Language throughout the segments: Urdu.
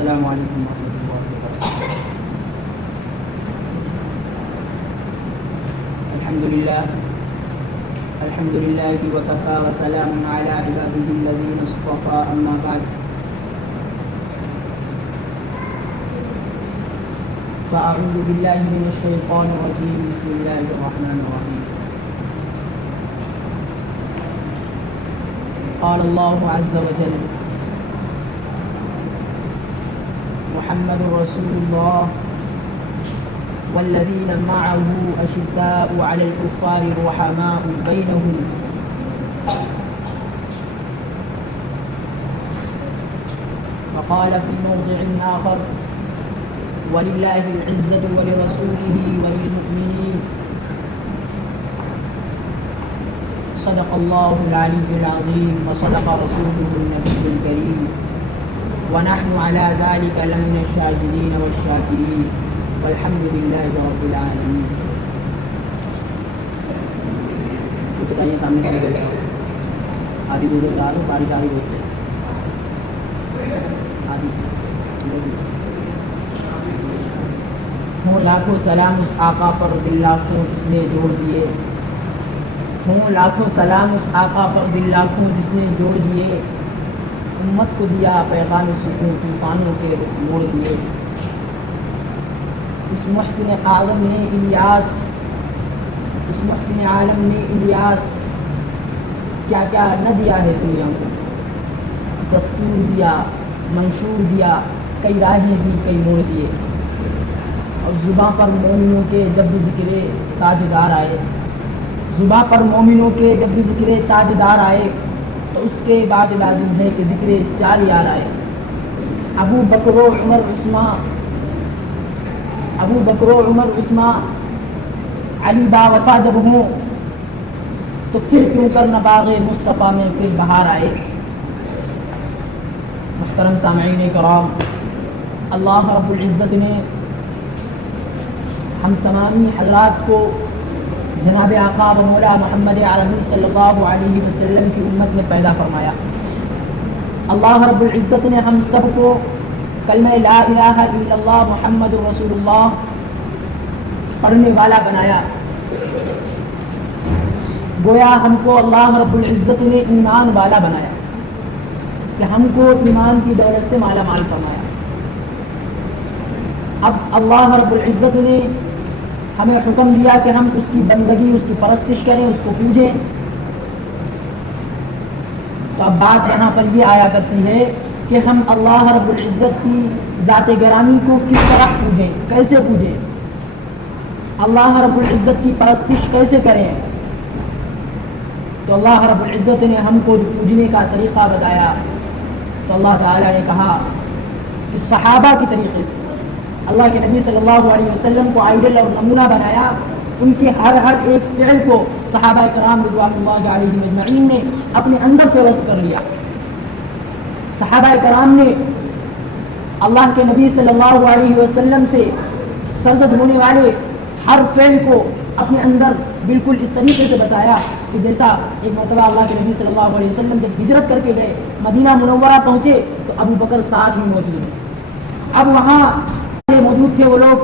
السلام علیکم ورحمۃ اللہ وبرکاتہ۔ الحمد للہ وکفى وسلام علی عباده الذین اصطفى، اما بعد فاعوذ باللہ من الشیطان الرجیم، بسم اللہ الرحمن الرحیم۔ قال اللہ عز وجل: محمد رسول اللہ والذین معه اشداء علی الکفار رحماء بینہم وقال فی موضع آخر: وللہ العزة ولرسوله وللمؤمنین۔ صدق اللہ العلی العظیم وصدق رسوله النبی الکریم، ونحن على ذلك لمن الشاهدين والشاكرين والحمد لله رب العالمين۔ بتائیے سامنے سے بیٹھا آدھی دو دارو بارش آدھی ہوتی آدھی ہوں لاکھوں سلام اس آقا پر دل لاکھوں جس نے جوڑ دیے، ہوں لاکھوں سلام اس آقا پر دل لاکھوں جس نے جوڑ دیے، امت کو دیا پیغام سکون طوفانوں کے موڑ دیے۔ اس محسن عالم نے الیاس، اس محسن عالم نے الیاس کیا کیا نہ دیا ہے دنیا کو، دستور دیا، منشور دیا، کئی راہیں دی، کئی موڑ دیے۔ اور زباں پر مومنوں کے جب بھی ذکر تاجدار آئے، زباں پر مومنوں کے جب بھی ذکر تاجدار آئے تو اس کے بعد لازم ہے کہ ذکر چار یار آئے۔ ابو بکر و عمر عثمان علی با وفا جب ہوں تو پھر کیوں کر نہ باغ مصطفیٰ میں پھر بہار آئے۔ محترم سامعین کرام، اللہ رب العزت نے ہم تمامی حضرات کو جناب آقا و مولا محمد عربی صلی اللہ علیہ وسلم کی امت میں پیدا فرمایا۔ اللہ رب العزت نے ہم سب کو کلمہ لا الہ الا اللہ محمد رسول اللہ پڑھنے والا بنایا۔ گویا ہم کو اللہ رب العزت نے ایمان والا بنایا کہ ہم کو ایمان کی دولت سے مالا مال فرمایا۔ اب اللہ رب العزت نے ہمیں حکم دیا کہ ہم اس کی بندگی، اس کی پرستش کریں، اس کو پوجیں۔ تو اب بات یہاں پر یہ آیا کرتی ہے کہ ہم اللہ رب العزت کی ذات گرامی کو کس طرح پوجیں، کیسے پوجیں، اللہ رب العزت کی پرستش کیسے کریں۔ تو اللہ رب العزت نے ہم کو پوجنے کا طریقہ بتایا۔ تو اللہ تعالیٰ نے کہا کہ صحابہ کی طریقے سے اللہ کے نبی صلی اللہ علیہ وسلم کو آئیڈل اور نمونہ بنایا۔ ان کے ہر ایک فعل کو صحابہ کرام رضوان اللہ علیہم اجمعین نے اپنے اندر فہرست کر لیا۔ صحابہ کرام نے اللہ کے نبی صلی اللہ علیہ وسلم سے سرزد ہونے والے ہر فعل کو اپنے اندر بالکل اس طریقے سے بتایا کہ جیسا ایک مرتبہ اللہ کے نبی صلی اللہ علیہ وسلم جب ہجرت کر کے گئے، مدینہ منورہ پہنچے تو ابو بکر ساتھ ہی موجود ہیں۔ اب وہاں موجود تھے وہ لوگ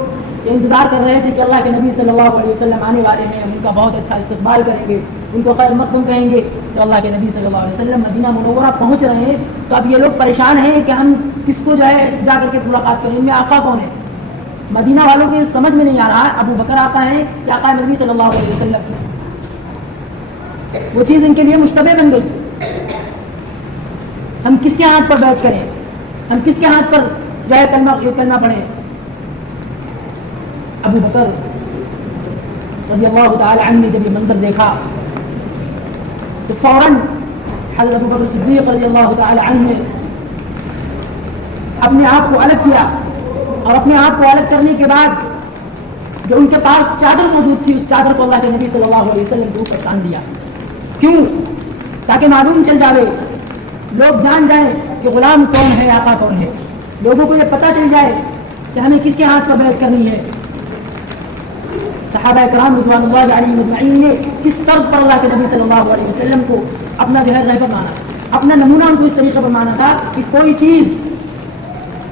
انتظار کر رہے تھے کہ اللہ کے نبی صلی اللہ علیہ وسلم آنے والے ہیں، ان کا بہت اچھا استقبال کریں گے، ان کو خیر مقدم کہیں گے۔ تو اللہ کے نبی صلی اللہ علیہ وسلم مدینہ منورہ پہنچ رہے ہیں تو اب یہ لوگ پریشان ہیں کہ ہم کس کو جو ہے جا کر کے ملاقات کریں، ان میں آقا کون ہے۔ مدینہ والوں کے سمجھ میں نہیں آ رہا ابو بکر آقا ہیں کہ آقا نبی صلی اللہ علیہ وسلم، وہ چیز ان کے لیے مشتبہ بن گئی۔ ہم کس کے ہاتھ پر بیعت کریں، ہم کس کے ہاتھ پر جو ہے کلمہ پڑھیں۔ ابو بکر رضی اللہ تعالی عنہ نے جب یہ منظر دیکھا تو فوراً حضرت ابو بکر صدیق رضی اللہ تعالی عنہ نے اپنے آپ کو الگ کیا، اور اپنے آپ کو الگ کرنے کے بعد جو ان کے پاس چادر موجود تھی اس چادر کو اللہ کے نبی صلی اللہ علیہ وسلم کے اوپر تان دیا۔ کیوں؟ تاکہ معلوم چل جائے، لوگ جان جائیں کہ غلام کون ہے، آقا کون ہے، لوگوں کو یہ پتہ چل جائے کہ ہمیں کس کے ہاتھ پر بیعت کرنی ہے۔ صحابہ کرام رضوان اللہ علیہم اجمعین نے کس طرز پر اللہ کے نبی صلی اللہ علیہ وسلم کو اپنا جو ہے رہبر مانا، اپنا نمونہ ان کو اس طریقے پر مانا تھا کہ کوئی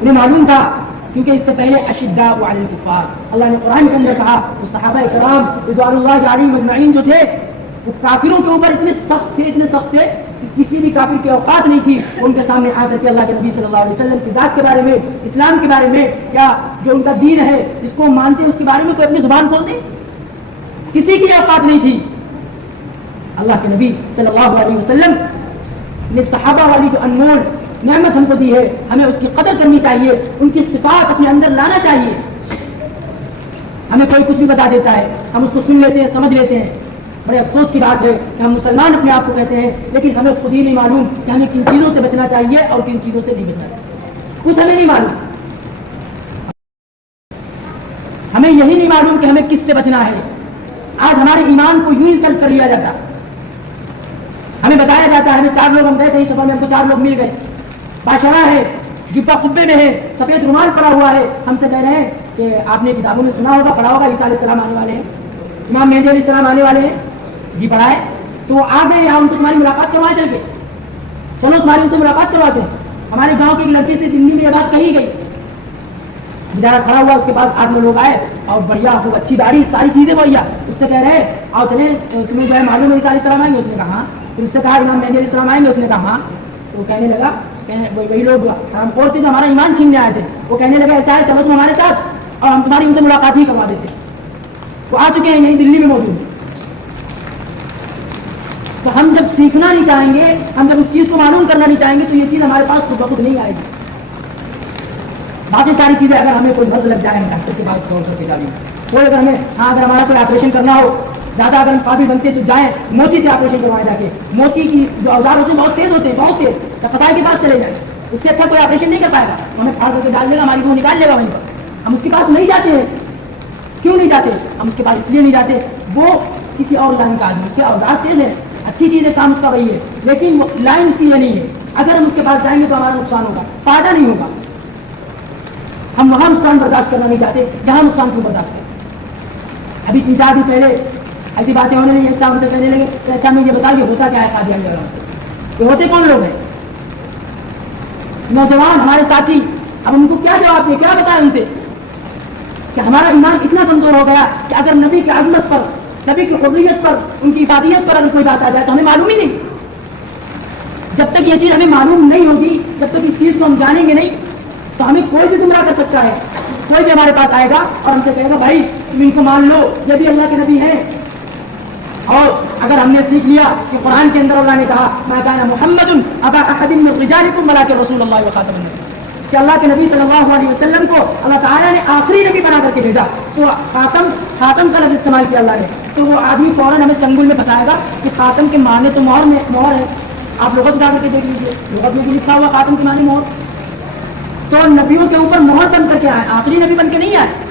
انہیں معلوم تھا کیونکہ اس سے پہلے اشداء علی الکفار اللہ نے قرآن کے اندر کہا وہ صحابہ کرام رضوان اللہ علیہم اجمعین جو تھے وہ کافروں کے اوپر اتنے سخت تھے کہ کسی بھی کافر کی اوقات نہیں تھی ان کے سامنے آ کر کے اللہ کے نبی صلی اللہ علیہ وسلم کی ذات کے بارے میں اسلام کے بارے میں کیا جو ان کا دین ہے جس کو مانتے ہیں اس کے بارے میں کوئی اپنی زبان کھول دیں کسی کی اوقات نہیں تھی اللہ کے نبی صلی اللہ علیہ وسلم نے صحابہ والی جو انمول نعمت ہم کو دی ہے ہمیں اس کی قدر کرنی چاہیے ان کی صفات اپنے اندر لانا چاہیے ہمیں کوئی کچھ بھی بتا دیتا ہے ہم اس کو سن لیتے ہیں سمجھ لیتے ہیں بڑے افسوس کی بات ہے کہ ہم مسلمان اپنے آپ کو کہتے ہیں لیکن ہمیں خود ہی نہیں معلوم کہ ہمیں کن چیزوں سے بچنا چاہیے اور کن چیزوں سے نہیں بچنا چاہیے کچھ ہمیں نہیں معلوم ہمیں یہی نہیں معلوم کہ ہمیں کس سے بچنا ہے آج ہمارے ایمان کو یوں انسلٹ کر لیا جاتا ہمیں بتایا جاتا ہے ہمیں 4 لوگ ہم گئے تھے سفر میں ہم کو 4 لوگ مل گئے بادشاہ ہے جبا قبے میں ہے سفید رومال پڑا ہوا ہے ہم سے کہہ رہے ہیں کہ آپ نے کتابوں میں سنا ہوگا پڑھا ہوگا عیسیٰ علیہ السلام آنے والے ہیں امام مہدی علیہ السلام آنے والے ہیں جی پڑھا ہے تو وہ آ گئے یہاں ان سے تمہاری ملاقات کروانے چل گئے چلو تمہاری ان سے ملاقات کرواتے ہیں ہمارے گاؤں کی ایک لڑکی سے دلی میں یہ بات کہی گئی بیچارہ کھڑا ہوا اس کے پاس 8 لوگ آئے اور بڑھیا خوب اچھی داڑھی ساری چیزیں بڑھیا اس سے کہہ رہے آؤ چلیں تمہیں جو ہے معلوم ہے عیسیٰ علیہ السلام آئیں گے اس نے کہا ہاں پھر اس سے کہا امام مہدی علیہ السلام آئیں گے اس نے کہا ہاں تو کہنے لگا وہی لوگ ہم اور جو ہمارا ایمان چھیننے آئے تھے وہ کہنے لگا ایسا ہے چلو تم ہمارے ساتھ اور ہم تمہاری ان سے ملاقات ہی کروا دیتے وہ آ چکے ہیں یہیں دلی میں موجود تو ہم جب سیکھنا نہیں چاہیں گے ہم جب اس چیز کو معلوم کرنا نہیں چاہیں گے تو یہ چیز ہمارے پاس خود بخود نہیں آئے گی باقی ساری چیزیں اگر ہمیں کوئی مرض لگ جائے ڈاکٹر کے پاس کر کے جائیں کوئی اگر ہمیں اگر ہمارا کوئی آپریشن کرنا ہو زیادہ اگر ہم قابل بنتے تو جائیں موچی سے آپریشن کروائے جا کے موچی کی جو اوزار ہوتے ہیں بہت تیز ہوتے ہیں بہت تیز کسائی کے پاس چلے جائیں اس سے اچھا کوئی آپریشن نہیں کر پائے گا ہمیں پھاڑ کر کے ڈال دے گا ہماری وہ نکال لے گا وہیں پر ہم اس کے پاس نہیں جاتے ہیں کیوں نہیں جاتے ہم اس کے پاس اس لیے نہیں جاتے وہ کسی اور لائن کا آدمی اس کے اوزار تیز ہے اچھی چیز ہے کام اس کا وہی ہے لیکن وہ لائن اس کی یہ نہیں ہے اگر ہم اس کے پاس جائیں گے تو ہمارا نقصان ہوگا فائدہ نہیں ہوگا ہم وہاں نقصان برداشت کرنا نہیں چاہتے جہاں نقصان کو برداشت کرتے ابھی 3-4 دن پہلے ایسی باتیں ہونے لگی ایسا مجھے کہنے لگے اچھا مجھے بتائیے ہوتا کیا ہے قادیانی والوں سے یہ ہوتے کون لوگ ہیں نوجوان ہمارے ساتھی اب ان کو کیا جواب دیں کیا بتائیں ان سے کہ ہمارا ایمان اتنا کمزور ہو گیا کہ اگر نبی کی عظمت پر نبی کی حریت پر ان کی عبادیت پر اگر کوئی بات آ جائے تو ہمیں معلوم ہی نہیں جب تک یہ چیز ہمیں معلوم نہیں ہوگی جب تک اس چیز کو ہم جانیں گے نہیں تو ہمیں کوئی بھی گمراہ کر سکتا ہے کوئی بھی ہمارے پاس آئے گا اور ہم سے کہے گا بھائی تم ان کو مان لو یہ بھی اللہ کے نبی ہیں اور اگر ہم نے سیکھ لیا کہ قرآن کے اندر اللہ نے کہا ما کان محمد ابا احد من رجالکم ولکن رسول اللہ وخاتم النبیین کہ اللہ کے نبی صلی اللہ علیہ وسلم کو اللہ تعالیٰ نے آخری نبی بنا کر کے بھیجا تو خاتم کا لفظ استعمال کیا اللہ نے تو وہ آدمی فوراً ہمیں چنگل میں بتائے گا کہ خاتم کے معنی تو مہر ہے آپ لغت اٹھا کر کے دیکھ لیجیے لغت میں بھی لکھا ہوا خاتم کے معنی مہر تو نبیوں کے اوپر مہر بن کر کے آئے آخری نبی بن کے نہیں آئے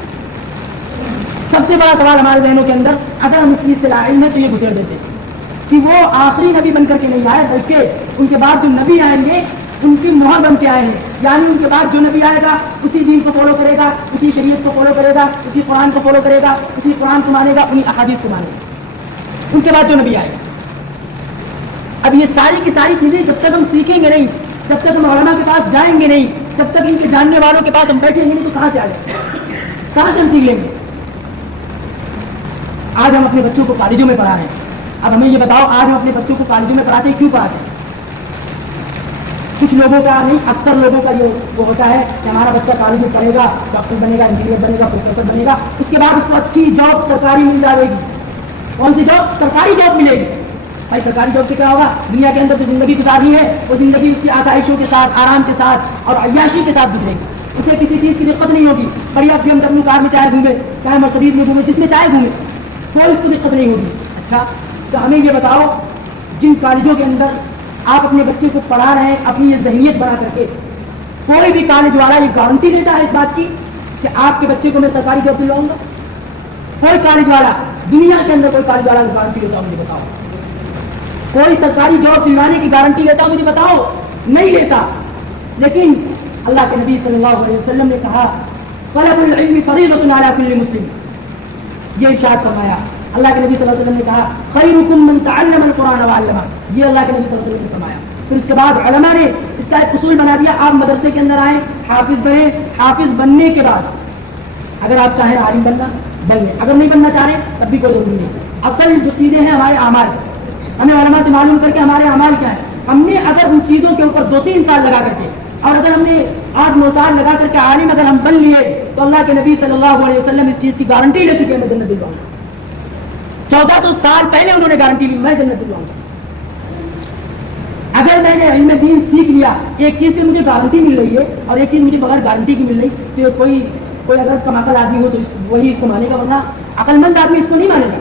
سب سے بڑا سوال ہمارے ذہنوں کے اندر اگر ہم اس چیز سے لاعلم ہیں تو یہ گزر دیتے کہ وہ آخری نبی بن کر کے نہیں آئے بلکہ ان کے بعد جو نبی آئیں گے ان کی مہر بن کے آئے ہیں یعنی ان کے بعد جو نبی آئے گا اسی دین کو فالو کرے گا اسی شریعت کو فالو کرے گا اسی قرآن کو فالو کرے گا اسی قرآن کو مانے گا انہیں احادیث کو مانے گا ان کے بعد جو نبی آئے گا اب یہ ساری کی ساری چیزیں جب تک ہم سیکھیں گے نہیں جب تک ہم علماء کے پاس جائیں گے نہیں جب تک ان کے جاننے والوں کے پاس ہم بیٹھیں گے نہیں تو کہاں سے آ جائیں کہاں سے ہم سیکھ لیں گے آج ہم اپنے بچوں کو کالجوں میں پڑھا رہے ہیں اب ہمیں یہ بتاؤ آج ہم اپنے بچوں کو کالجوں میں پڑھاتے ہیں کیوں پڑھاتے ہیں کچھ لوگوں کا نہیں اکثر لوگوں کا یہ وہ ہوتا ہے کہ ہمارا بچہ کالج میں پڑھے گا ڈاکٹر بنے گا انجینئر بنے گا پروفیسر بنے گا اس کے بعد اس کو اچھی جاب سرکاری مل جائے گی کون سی جاب سرکاری جاب ملے گی بھائی سرکاری جاب سے کیا ہوگا دنیا کے اندر جو زندگی گزارنی ہے وہ زندگی اس کی آسائشوں کے ساتھ آرام کے ساتھ اور عیاشی کے ساتھ گزرے گی اسے کسی چیز کی دقت نہیں ہوگی بڑھیا BMW کار میں چاہے گھومے چاہے مرسڈیز میں گھومے جس میں چاہے گھومے کوئی اس کو دقت نہیں ہوگی اچھا تو ہمیں یہ بتاؤ جن کالجوں کے اندر آپ اپنے بچے کو پڑھا رہے ہیں اپنی یہ ذہنیت بنا کر کے کوئی بھی کالج والا یہ گارنٹی دیتا ہے اس بات کی کہ آپ کے بچے کو میں سرکاری جاب دلاؤں گا کوئی کالج والا دنیا کے اندر کوئی کالج والا گارنٹی دیتا مجھے بتاؤ کوئی سرکاری جاب دلانے کی گارنٹی لیتا مجھے بتاؤ نہیں لیتا لیکن اللہ کے نبی صلی اللہ علیہ وسلم نے کہا طلب العلم فریضۃ علی کل مسلم یہ ارشاد فرمایا اللہ کے نبی صلی اللہ علیہ وسلم نے کہا خیرکم من تعلم القرآن وعلمہ یہ اللہ کے نبی صلی اللہ علیہ وسلم نے فرمایا پھر اس کے بعد علماء نے اس کا ایک اصول بنا دیا، آپ مدرسے کے اندر آئیں، حافظ بنے، حافظ بننے کے بعد اگر آپ چاہیں عالم بننا بن لیں، اگر نہیں بننا چاہ رہے تب بھی کوئی ضروری نہیں۔ اصل جو چیزیں ہیں ہمارے اعمال، ہمیں علماء سے معلوم کر کے ہمارے اعمال کیا ہے، ہم نے اگر ان چیزوں کے اوپر 2-3 سال لگا کر کے، اور اگر ہم نے 8-9 سال لگا کر کے عالم اگر ہم بن لیے تو اللہ کے نبی صلی اللہ علیہ وسلم اس چیز کی گارنٹی لے چکے ہیں، میں جنت دلواؤں گا۔ 1400 سال پہلے انہوں نے گارنٹی لی، میں جنت دلواؤں گا۔ اگر میں نے علم دین سیکھ لیا، ایک چیز کی مجھے گارنٹی مل رہی ہے اور ایک چیز مجھے بغیر گارنٹی کی مل رہی، تو کوئی اگر کم عقل آدمی ہو تو وہی اس کو مانے گا، ورنہ عقل مند آدمی اس کو نہیں مانے گا۔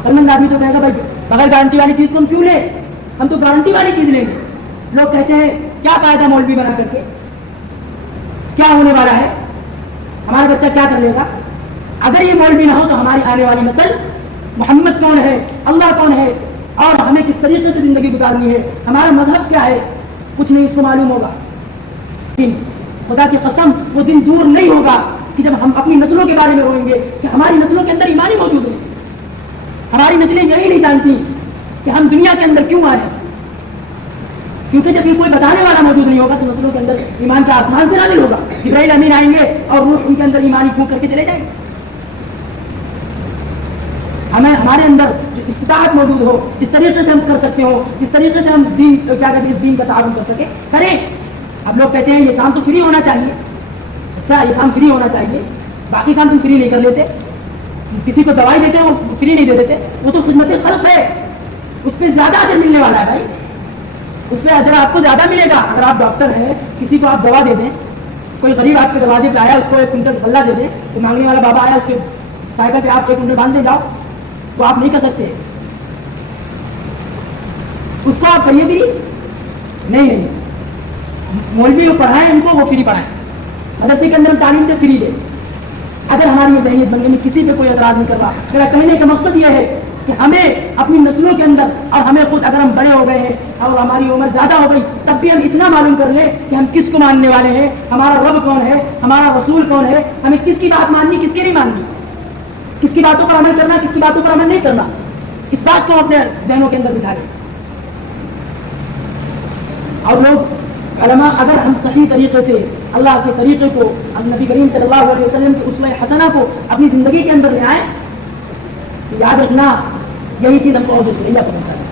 عقل مند آدمی تو کہے گا بھائی بغیر گارنٹی والی چیز کو ہم کیوں لیں، ہم تو گارنٹی والی چیز لیں گے۔ لوگ کہتے ہیں کیا فائدہ مولوی بنا کر کے، کیا ہونے والا ہے، ہمارا بچہ کیا کر لے گا؟ اگر یہ مولوی نہ ہو تو ہماری آنے والی نسل محمد کون ہے، اللہ کون ہے، اور ہمیں کس طریقے سے زندگی گزارنی ہے، ہمارا مذہب کیا ہے، کچھ نہیں اس کو معلوم ہوگا۔ خدا کی قسم وہ دن دور نہیں ہوگا کہ جب ہم اپنی نسلوں کے بارے میں روئیں گے کہ ہماری نسلوں کے اندر ایمان ہی موجود ہے، ہماری نسلیں یہی نہیں جانتی کہ ہم دنیا کے اندر کیوں آئے، کیونکہ جب یہ کوئی بتانے والا موجود نہیں ہوگا تو نسلوں کے اندر ایمان کا آسمان سے نازل ہوگا، جبرائیل امین آئیں گے اور روح ان کے اندر ایمانی پھونک کر کے چلے جائیں گے۔ ہمیں ہمارے اندر جو استطاعت موجود ہو، جس طریقے سے ہم کر سکتے ہو، جس طریقے سے ہم دین کیا کہتے ہیں اس دین کا تعاون کر سکے کریں۔ اب لوگ کہتے ہیں یہ کام تو فری ہونا چاہیے، اچھا یہ کام فری ہونا چاہیے، باقی کام تم فری نہیں کر لیتے، کسی کو دوائی دیتے وہ فری نہیں دے دیتے، وہ تو خدمت خلق ہے، اس پہ زیادہ اجر ملنے والا ہے بھائی، اس پہ اجر آپ کو زیادہ ملے گا۔ اگر آپ ڈاکٹر ہیں، کسی کو آپ دوا دے دیں، کوئی غریب آپ کے دروازے پہ آیا اس کو 1 کنٹل غلہ دے دیں، تو مانگنے والا بابا آیا اس کے سائیکل پہ آپ 1 کنٹل باندھ دے جاؤ، تو آپ نہیں کر سکتے، اس کو آپ کریے بھی نہیں۔ مولوی کو پڑھائیں، ان کو وہ فری پڑھائیں، مدرسے کے اندر تعلیم سے فری دے۔ اگر ہماری یہ ذہنیت بن گئی، کسی پہ کوئی اعتراض نہیں کر رہا، میرا کہنے کا مقصد یہ ہے کہ ہمیں اپنی نسلوں کے اندر، اور ہمیں خود اگر ہم بڑے ہو گئے ہیں اور ہماری عمر زیادہ ہو گئی تب بھی ہم اتنا معلوم کر لیں کہ ہم کس کو ماننے والے ہیں، ہمارا رب کون ہے، ہمارا رسول کون ہے، ہمیں کس کی بات ماننی، کس کی نہیں ماننی، کس کی باتوں پر عمل کرنا، کس کی باتوں پر عمل نہیں کرنا، اس بات کو اپنے ذہنوں کے اندر بٹھا لیں۔ اور لوگ علماء اگر ہم صحیح طریقے سے اللہ کے طریقے کو، نبی کریم صلی اللہ علیہ وسلم کے اسوہ حسنہ کو اپنی زندگی کے اندر لے آئیں تو یاد رکھنا یہی چیز ہم کو عوج ثریا پر پہنچا ہے،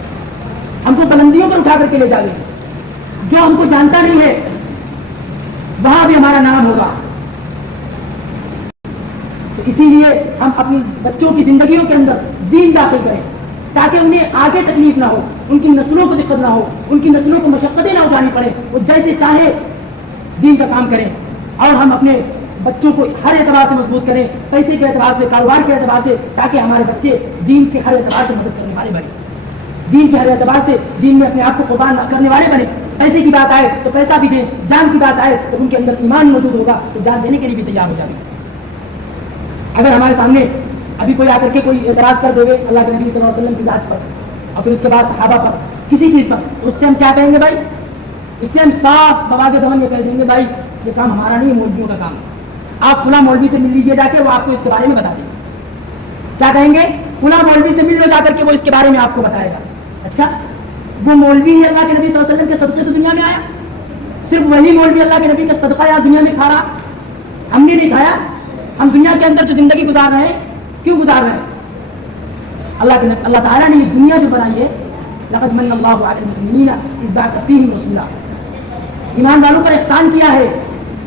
ہم کو بلندیوں پر اٹھا کر کے لے جائے، جو ہم کو جانتا نہیں ہے وہاں بھی ہمارا نام ہوگا۔ تو اسی لیے ہم اپنی بچوں کی زندگیوں کے اندر دین داخل کریں تاکہ انہیں آگے تکلیف نہ ہو، ان کی نسلوں کو دقت نہ ہو، ان کی نسلوں کو مشقتیں نہ اٹھانی پڑے، وہ جیسے چاہے دین کا کام کریں، اور ہم اپنے بچوں کو ہر اعتبار سے مضبوط کریں، پیسے کے اعتبار سے، کاروبار کے اعتبار سے، تاکہ ہمارے بچے دین کے ہر اعتبار سے مدد کرنے والے بنے، دین کے ہر اعتبار سے دین میں اپنے آپ کو قربان کرنے والے بنے۔ پیسے کی بات آئے تو پیسہ بھی دیں، جان کی بات آئے تو ان کے اندر ایمان موجود ہوگا تو جان دینے کے لیے بھی تیار ہو جائے گا۔ اگر ہمارے سامنے ابھی کوئی آ کر کے کوئی اعتراض کر دے گے اللہ کے نبی صلی اللہ علیہ وسلم کی ذات پر اور پھر اس کے بعد صحابہ پر کسی چیز پر، اس سے ہم کیا کہیں گے بھائی؟ اس سے ہم صاف بواز دمن یہ کہہ دیں گے بھائی یہ کام ہمارا نہیں ہے، مولویوں کا کام ہے، آپ فلاں مولوی سے مل لیجیے جا کے، وہ آپ کو اس کے بارے میں بتا دیں گے۔ کیا کہیں گے؟ فلاں مولوی سے مل لو جا کر کے، وہ اس کے بارے میں آپ کو بتائے گا۔ اچھا وہ مولوی ہی اللہ کے نبی صلی اللہ علیہ وسلم کے صدقے سے دنیا میں آیا، صرف وہی مولوی اللہ کے نبی کا صدقہ یا دنیا میں کھا رہا، ہم نے نہیں کھایا۔ ہم دنیا کے اندر جو زندگی گزار رہے ہیں کیوں گزار رہے ہیں؟ اللہ تعالیٰ نے یہ دنیا جو بنائی ہے، لقد من اللہ علی المؤمنین اذ بعث فیہم رسولا، ایمان والوں پر احسان کیا ہے۔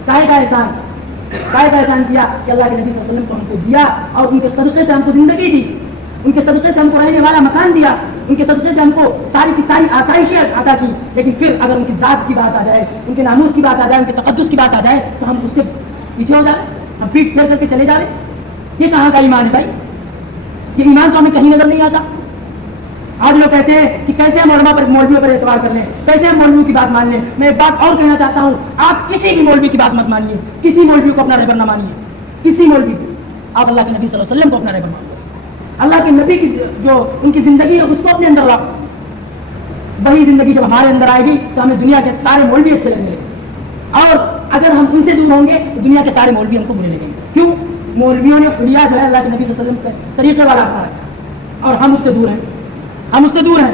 کائے کا احسان کیا کہ اللہ کے نبی صلی اللہ علیہ وسلم کو ہم کو دیا اور ان کے صدقے سے ہم کو زندگی دی، ان کے صدقے سے ہم کو رہنے والا مکان دیا، ان کے صدقے سے ہم کو ساری کی ساری آسائشیں عطا کی۔ لیکن پھر اگر ان کی ذات کی بات آ جائے، ان کے ناموس کی بات آ جائے، ان کے تقدس کی بات آ جائے تو ہم اس سے پیچھے ہو جائیں، ہم پیٹ پھیر کر کے چلے جائیں۔ یہ کہاں کا ایمان ہے بھائی؟ یہ ایمان تو ہمیں کہیں نظر نہیں آتا۔ آج لوگ کہتے ہیں کہ کیسے ہم علماء پر، مولویوں پر اعتبار کر لیں، کیسے ہم مولویوں کی بات مان لیں۔ میں ایک بات اور کہنا چاہتا ہوں، آپ کسی بھی مولوی کی بات مت مانیے، کسی مولوی کو اپنا رہبر نہ مانیے، کسی مولوی کو۔ آپ اللہ کے نبی صلی اللہ علیہ وسلم کو اپنا رہبر مانیے، اللہ کے نبی کی جو ان کی زندگی ہے اس کو اپنے اندر لاؤ۔ وہی زندگی جب ہمارے اندر آئے گی تو ہمیں دنیا کے سارے مولوی اچھے لگیں گے، اور اگر ہم ان سے دور ہوں گے تو دنیا کے سارے مولوی ہم کو برے لگیں گے۔ کیوں؟ مولویوں نے حلیہ جو ہے اللہ کے نبی صلی اللہ علیہ وسلم کے طریقے والا اپنا رکھا اور ہم اس سے دور ہیں، ہم اس سے دور ہیں۔